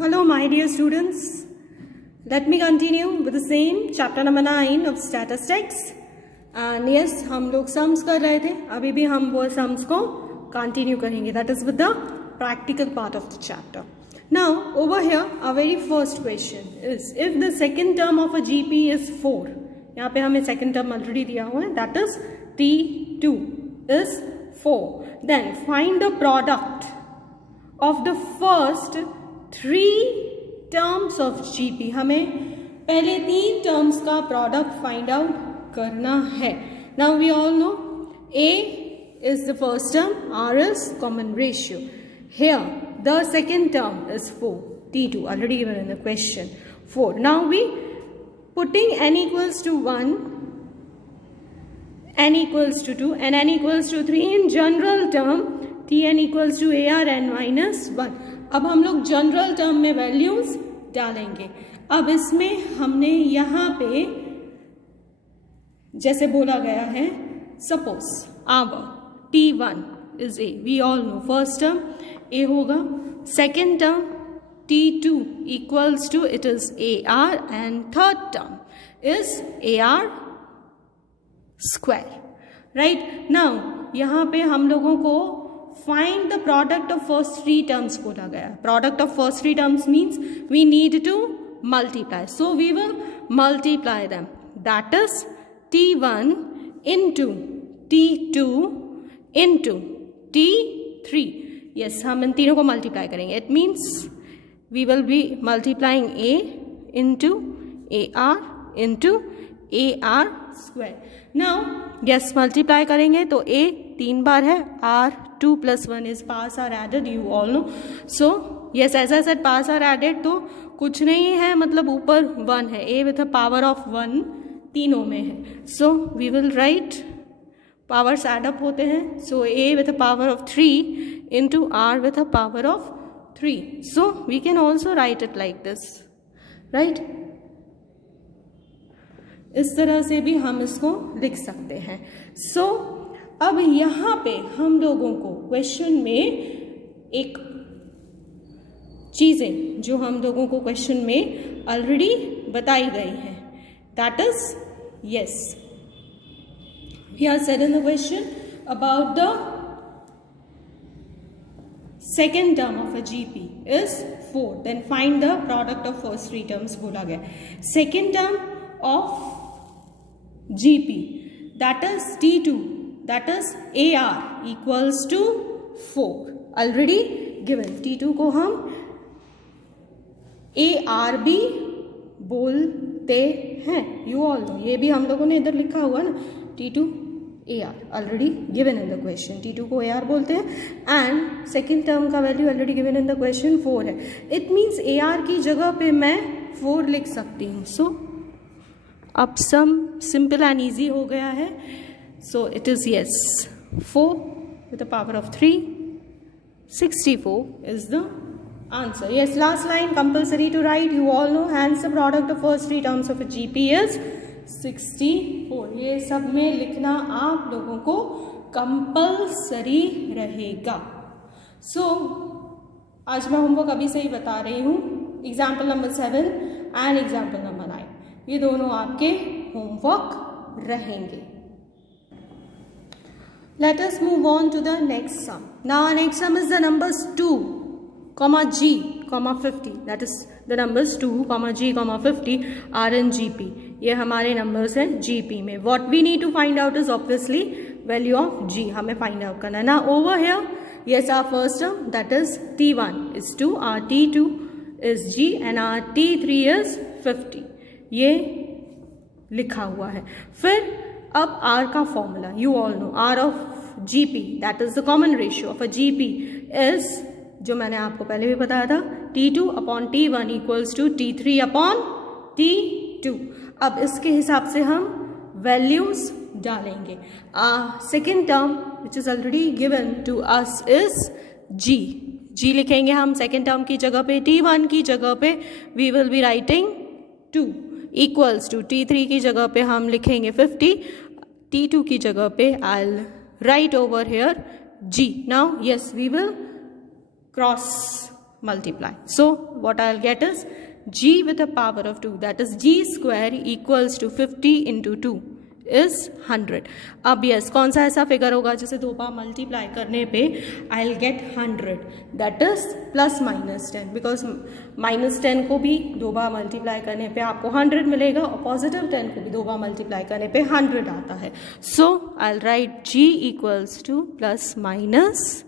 Hello my dear students, let me continue with the same chapter number 9 of statistics and yes हम लोग sums कर रहे थे, अभी भी हम वो sums को continue करेंगे, that is with the practical part of the chapter. Now over here our very first question is if the second term of a GP is 4, यहाँ पे हमें second term already दिया हुआ है, that is T2 is 4, then find the product of the first 3 terms of GP. हमें पहले 3 terms का product find out करना है. Now we all know A is the first term, R is common ratio. Here the second term is 4, T2 already given in the question, 4. Now we putting n equals to 1, n equals to 2 and n equals to 3 in general term, Tn equals to AR n minus 1. अब हम लोग general term में values डालेंगे. अब इसमें हमने यहाँ पे जैसे बोला गया है, suppose our T1 is A, we all know first term A होगा, second term T2 equals to it is AR and third term is AR square. Right now यहाँ पे हम लोगों को find the product of first 3 terms बोला गया. Product of first 3 terms means we need to multiply. So we will multiply them. That is T1 into T2 into T3. Yes, हम इन तीनों को multiply करेंगे. It means we will be multiplying A into AR into AR square. Now yes, multiply करेंगे तो A 3 बार है, R 2 plus 1 is parts are added, you all know. So yes, as I said parts are added, तो कुछ नहीं है, मतलब ऊपर 1 है, A with a power of 1 तीनों में है. So we will write powers add up होते हैं, so A with a power of 3 into R with a power of 3. So we can also write it like this, right? इस तरह से भी हम इसको लिख सकते हैं. So अब यहाँ पे हम लोगों को क्वेश्चन में एक चीजें जो हम लोगों को क्वेश्चन में ऑलरेडी बताई गई हैं, that is yes we are said in the question about the second term of a GP is 4, then find the product of first 3 terms बोला गया. Second term of GP, that is T2, that is AR equals to 4, already given. T2 को हम AR भी बोलते हैं, you all know. ये भी हम लोगों ने इधर लिखा हुआ ना, T2 AR already given in the question. T2 को AR बोलते हैं and second term का value already given in the question 4 है. It means AR की जगह पे मैं 4 लिख सकती हूँ. So अब सम सिंपल एंड ईजी हो गया है. So it is yes 4 with a power of 3, 64 is the answer. Yes, last line compulsory to write, you all know. Hence the product of first 3 terms of a GP is 64. ये सब में लिखना आप लोगों को कंपल्सरी रहेगा. सो आज मैं होमवर्क अभी से ही बता रही हूँ. Example number 7 and example number 9 ये दोनों आपके होमवर्क रहेंगे. Let us move on to the next sum. Now next sum is the numbers 2, G, 50. That is the numbers 2, G, 50 are in GP. ये हमारे numbers हैं GP में. What we need to find out is obviously value of G. हमें find out करना. Now over here, yes, our first term that is T1 is 2, our T2 is G and our T3 is 50. ये लिखा हुआ है. फिर अब R का formula, you all no, R of GP that is the common ratio of a GP is, जो मैंने आपको पहले भी बताया था, T2 upon T1 equals to T3 upon T2. अब इसके हिसाब से हम वैल्यूज डालेंगे. Second term which is already given to us is G लिखेंगे हम सेकेंड टर्म की जगह पे. T1 की जगह पे we will be writing 2 equals to T3 की जगह पे हम लिखेंगे 50, T2 की जगह पे I write over here G. Now yes we will cross multiply. So what I'll get is g with a power of 2, that is g square equals to 50 into 2 is 100. अब yes, कौन सा ऐसा figure होगा जिसे दो बार multiply करने पे I'll get 100, that is plus minus 10, because minus 10 को भी दो बार मल्टीप्लाई करने पे आपको 100 मिलेगा और पॉजिटिव 10 को भी दो बार मल्टीप्लाई करने पे 100 आता है. So I'll write g equals to plus minus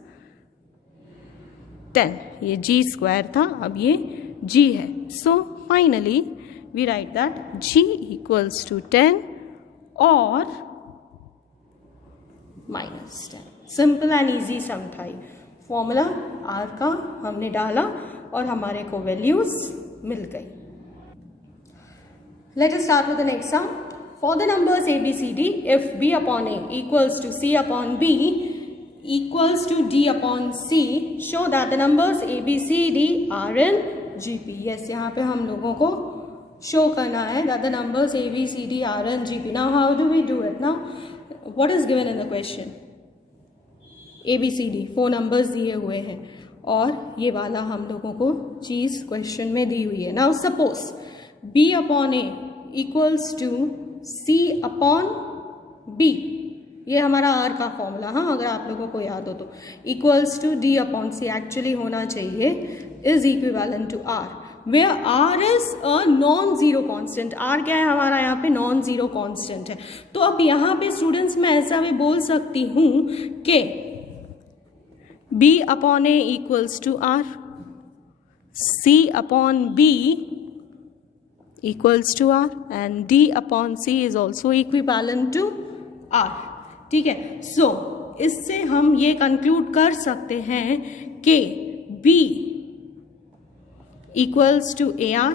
10. ये g स्क्वायर था, अब ये g है. So finally we write that g equals to 10 और minus 10. सिंपल एंड ईजी सम था. फॉर्मूला r का हमने डाला और हमारे को वैल्यूज मिल गई. Let us start with the next sum. For the numbers a, b, c, d, if b upon a equals to c upon b equals to d upon c, show that the numbers a, b, c, d are in GP. Yes, यहाँ पे हम लोगों को show करना है that the numbers a, b, c, d are in GP. Now how do we do it? Now what is given in the question? a, b, c, d 4 numbers दिए हुए हैं और ये वाला हम लोगों को चीज़ क्वेश्चन में दी हुई है. Now suppose b upon a equals to c upon b, ये हमारा r का फॉर्मूला, हाँ अगर आप लोगों को याद हो तो, equals to d upon c actually होना चाहिए is equivalent to r, where r is a non-zero constant. r क्या है हमारा यहाँ पे? non-zero constant है. तो अब यहाँ पे स्टूडेंट्स मैं ऐसा भी बोल सकती हूँ कि b upon a equals to r, c upon b equals to r and d upon c is also equivalent to r. ठीक है. सो इससे हम ये कंक्लूड कर सकते हैं कि b equals to AR,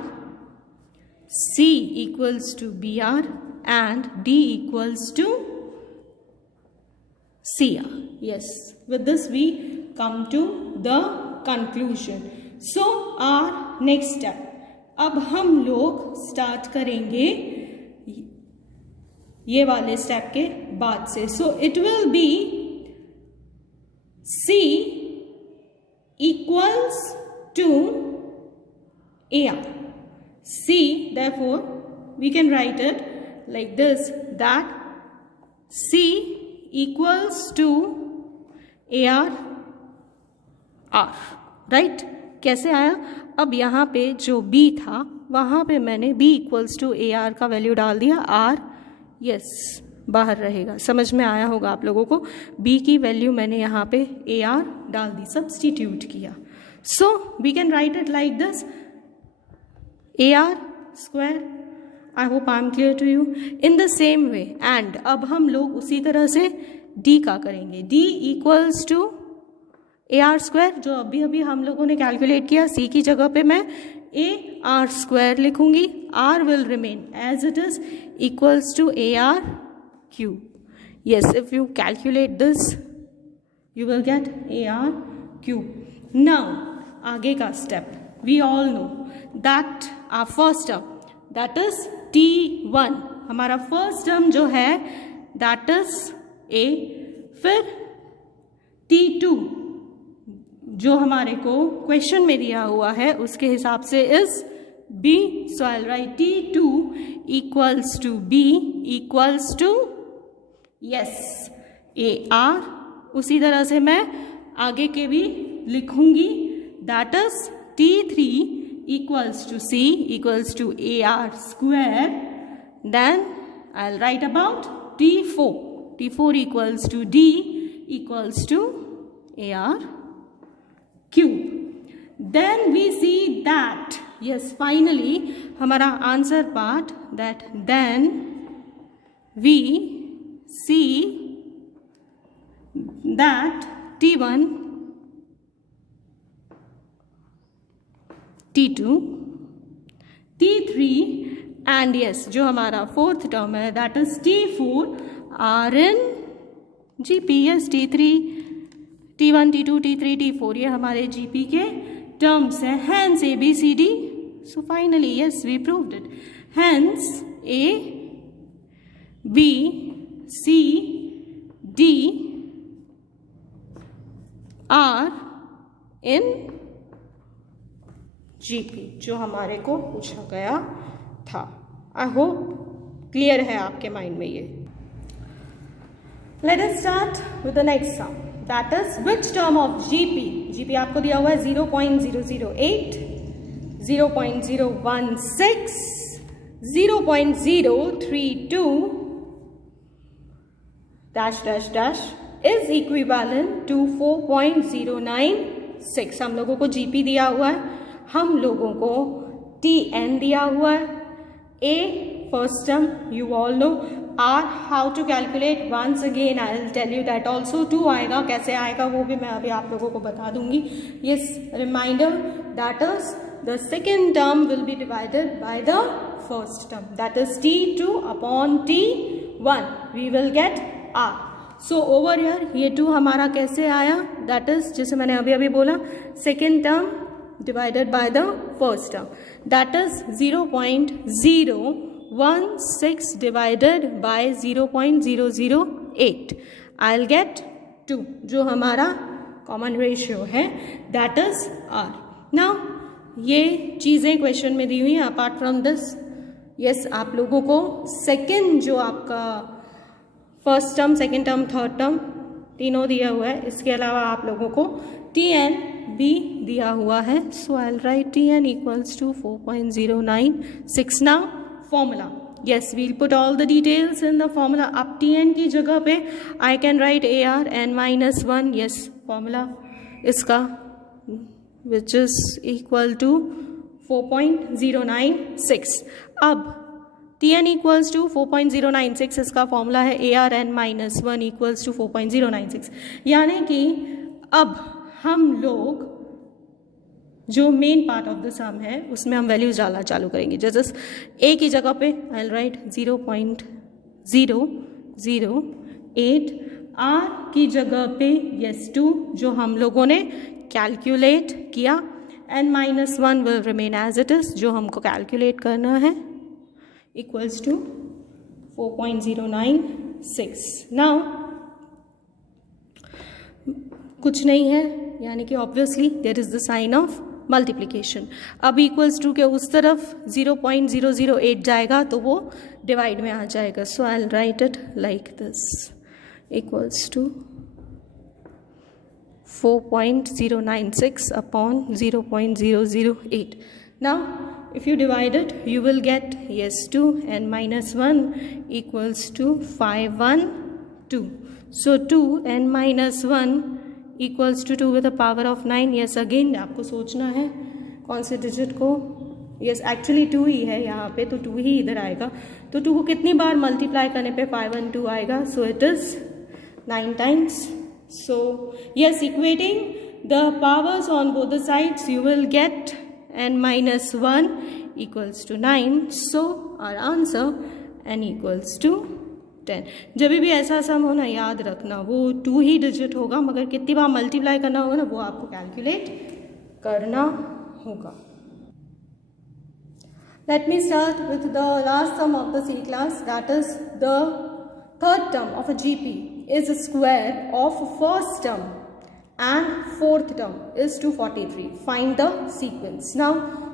C equals to BR and D equals to CR. Yes, with this we come to the conclusion. So our next step, अब हम लोग स्टार्ट करेंगे ये वाले स्टेप के बाद से. So it will be C equals to AR. C, therefore, we can write it like this, that C equals to AR R. right? कैसे आया? अब यहाँ पे जो B था वहाँ पे मैंने B equals to AR का वैल्यू डाल दिया. R yes बाहर रहेगा. समझ में आया होगा आप लोगों को. B की वैल्यू मैंने यहाँ पे AR डाल दी, सब्स्टिट्यूट किया. So we can write it like this, AR square. I hope I am clear to you. In the same way, and अब हम लोग उसी तरह से D का करेंगे. D equals to AR square, जो अभी अभी हम लोगों ने कैलकुलेट किया. C की जगह पे मैं AR square लिखूंगी. R will remain as it is, equals to AR cube. Yes, if you calculate this, you will get AR cube. Now आगे का step, we all know that our first term, that is T1, हमारा first term जो है that is A. फिर T2 जो हमारे को question में दिया हुआ है उसके हिसाब से is B. So I'll write T2 equals to B equals to yes AR. उसी तरह से मैं आगे के भी लिखूंगी, that is T3 equals to C equals to AR square. Then I'll write about T4. T4 equals to D equals to AR cube. Then we see that yes finally हमारा answer part, that then we see that T1, T2, T3 and yes जो हमारा fourth term है that is T4 are in GP. yes T3, T1, T2, T3, T4 ये हमारे GP के terms हैं. hence A, B, C, D. so finally yes we proved it. hence A, B, C, D are in GP जो हमारे को पूछा गया था। आई होप क्लियर है आपके माइंड में ये। Let us start with the next sum, that is which term of GP. GP आपको दिया हुआ है 0.008, 0.016, 0.032 dash dash dash is equivalent to 4.096। हम लोगों को जीपी दिया हुआ है, हम लोगों को टीएन दिया हुआ है। A first term you all know. R how to calculate, once again I will tell you that also. 2 आएगा, कैसे आएगा वो भी मैं अभी आप लोगों को बता दूंगी। Yes, reminder that is the second term will be divided by the first term, that is T2 upon T1, we will get R। So over here ये 2 हमारा कैसे आया, दैट इज जैसे मैंने अभी अभी बोला, second term divided by the first term, that is 0.016 divided by 0.008, I'll get 2 जो हमारा कॉमन रेशियो है, that is R। Now ये चीज़ें क्वेश्चन में दी हुई हैं। अपार्ट फ्रॉम दिस यस आप लोगों को सेकेंड जो आपका first term, second term, third term तीनों दिया हुआ है। इसके अलावा आप लोगों को Tn भी दिया हुआ है। So I will write Tn equals to 4.096। Now formula, yes we'll put all the details in the formula। अब Tn की जगह पे I can write AR n-1, yes formula इसका which is equal to 4.096। अब Tn equals to 4.096 इसका formula है, AR n-1 equals to 4.096। यानी कि अब हम लोग जो मेन पार्ट ऑफ द सम है उसमें हम वैल्यूज डालना चालू करेंगे। जैसे ए की जगह पे आई विल राइट 0.008, आर की जगह पे यस 2 जो हम लोगों ने कैलकुलेट किया, n-1 will remain as it is जो हमको कैलकुलेट करना है, इक्वल्स टू 4.096। नाउ कुछ नहीं है, यानी कि obviously there is the sign of multiplication. अब इक्वल्स टू के उस तरफ 0.008 जाएगा तो वो डिवाइड में आ जाएगा। So I will write it like this, equals to 4.096 upon 0.008। Now if you divide it you will get yes 2 n-1 equals to 512। so 2 n-1 equals to 2 with the power of 9। yes again आपको सोचना है कौन से digit को, yes actually 2 ही है यहाँ पे, तो 2 ही इधर आएगा। तो 2 को कितनी बार मल्टीप्लाई करने पे 512 आएगा, so it is 9 times. So yes equating the powers on both the sides you will get n-1 equals to 9। so our answer n equals to 10। जब भी ऐसा सम हो ना, याद रखना वो 2 ही डिजिट होगा, मगर कितनी बार मल्टीप्लाई करना होगा ना वो आपको कैलकुलेट करना होगा। Let me start with the last sum of the C class, that is the third term of a GP is square of first term and fourth term is 243. Find the sequence. Now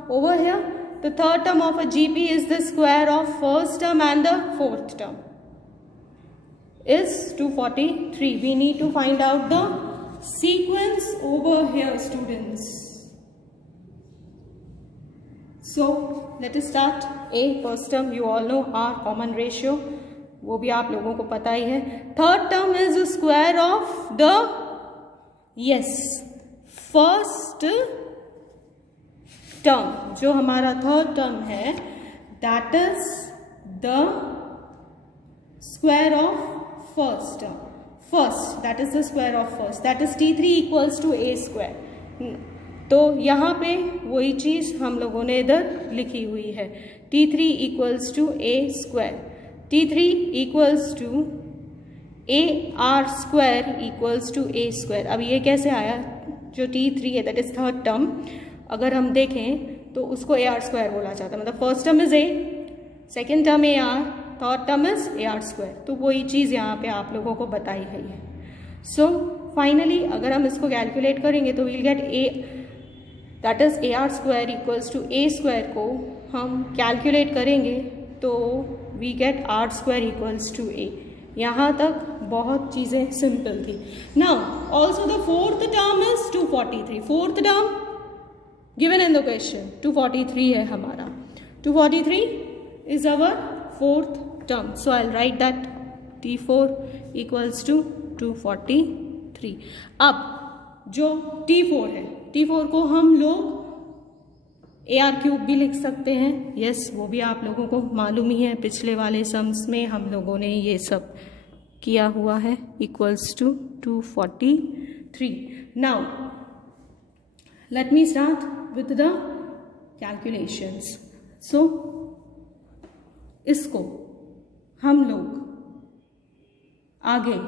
over here the third term of a GP is the square of first term and the fourth term is 243. We need to find out the sequence over here, students. So let us start. A first term you all know, R common ratio वो भी आप लोगों को पता ही है। Third term is square of the yes first term, जो हमारा थर्ड टर्म है that is the square of first term, first that is the square of first, that is T3 equals to A square. तो यहाँ पे वही चीज हम लोगों ने इधर लिखी हुई है, T3 equals to A square, T3 equals to AR square equals to A square. अब ये कैसे आया, जो T3 है दैट इज थर्ड टर्म, अगर हम देखें तो उसको AR स्क्वायर बोला जाता है, मतलब first term is A, second term AR, third term is AR square. तो वही चीज़ यहाँ पे आप लोगों को बताई गई है। सो फाइनली अगर हम इसको कैलकुलेट करेंगे तो we'll get that is AR² equals to A² को हम कैलकुलेट करेंगे तो we get R² equals to A। यहाँ तक बहुत चीज़ें सिंपल थी। Now also the fourth term is 243। Fourth term given in the question 243 है हमारा। 243 is our fourth term, so I will write that T4 equals to 243। अब जो T4 है, T4 को हम लोग AR³ भी लिख सकते हैं। यस, वो भी आप लोगों को मालूम ही है, पिछले वाले सम्स में हम लोगों ने ये सब किया हुआ है। Equals to 243। Now let me start with the calculations. सो इसको हम लोग आगे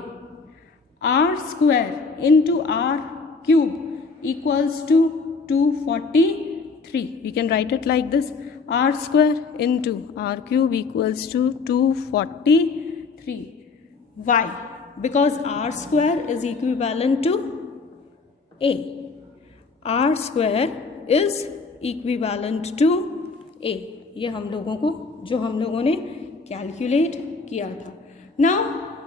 R² into R³ equals to 243. We can write it like this: R² into R³ equals to 243. Why? Because R² is equivalent to A. R² is equivalent to A. ये हम लोगों को, जो हम लोगों ने कैलकुलेट किया था। Now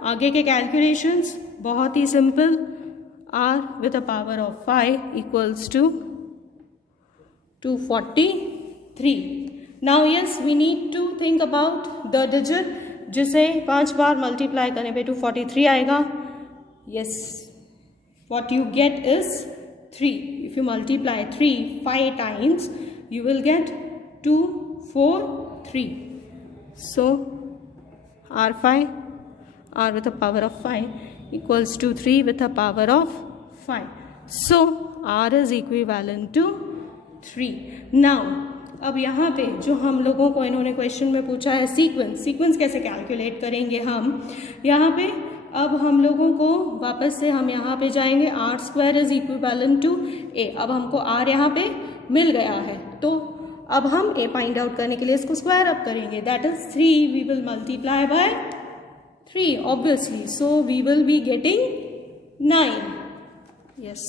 आगे के कैलकुलेशंस बहुत ही simple. R with a power of 5 equals to 243. Now yes, we need to think about the digit जिसे 5 बार मल्टीप्लाई करने पे 243 आएगा। Yes, what you get is 3. If you multiply 3 5 times, you will get 243. So R5, R with a power of 5 equals to 3 with a power of 5. So R is equivalent to 3. Now अब यहाँ पे जो हम लोगों को इन्होंने question में पूछा है सीक्वेंस कैसे कैलकुलेट करेंगे हम। यहाँ पे अब हम लोगों को वापस से हम यहाँ पे जाएंगे। R² is equivalent to A। अब हमको R यहाँ पे मिल गया है, तो अब हम A फाइंड आउट करने के लिए इसको स्क्वायर अप करेंगे। That is 3 we will multiply by 3 obviously, so we will be getting 9. Yes,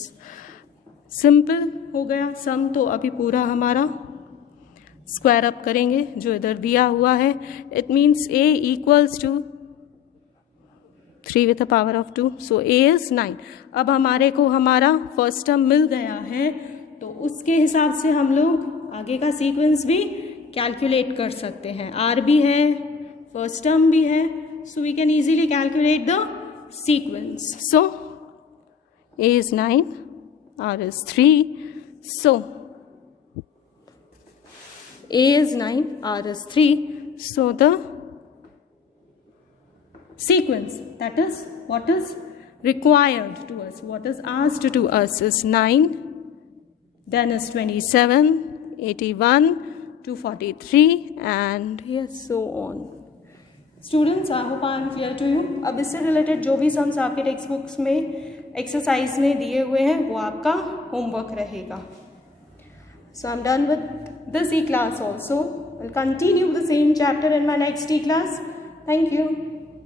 simple हो गया सम। तो अभी पूरा हमारा स्क्वायर अप करेंगे जो इधर दिया हुआ है। It means A equals to 3 with a power of 2, so A is 9। अब हमारे को हमारा फर्स्ट टर्म मिल गया है, तो उसके हिसाब से हम लोग आगे का सीक्वेंस भी कैलकुलेट कर सकते हैं। R भी है, फर्स्ट टर्म भी है, so we can easily calculate the sequence. So A is 9, R is 3. So A is 9, R is 3. So the sequence, that is what is required to us, what is asked to us is 9, then is 27, 81, 243 and yes, so on. Students, I hope I am clear to you. अब इससे related जो भी sums आपके text books में exercise में दिए हुए हैं वो आपका होमवर्क रहेगा। So I am done with this e class also. Will continue the same chapter in my next e class. Thank you.